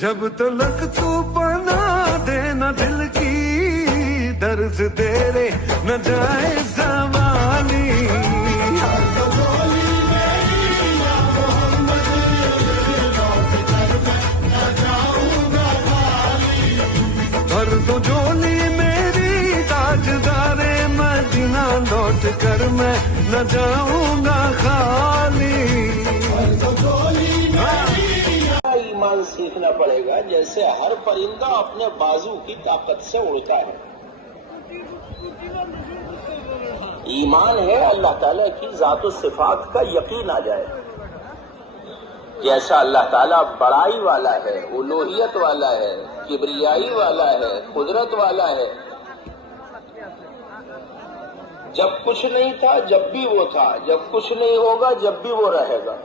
جب تلک تو بنا دینا دل کی درد تیرے نہ جائے زوالی بھر دو جولی میری تاجدار مدینہ لوٹ کر میں نہ جاؤں گا خالی ایمان سیکھنا پڑے گا جیسے ہر پرندہ اپنے بازو کی طاقت سے اڑتا ہے. ایمان ہے اللہ تعالیٰ کی ذات و صفات کا یقین آ جائے. جیسا اللہ تعالیٰ بڑائی والا ہے، الوہیت والا ہے، کبریائی والا ہے، قدرت والا ہے. جب کچھ نہیں تھا جب بھی وہ تھا، جب کچھ نہیں ہوگا جب بھی وہ رہے گا.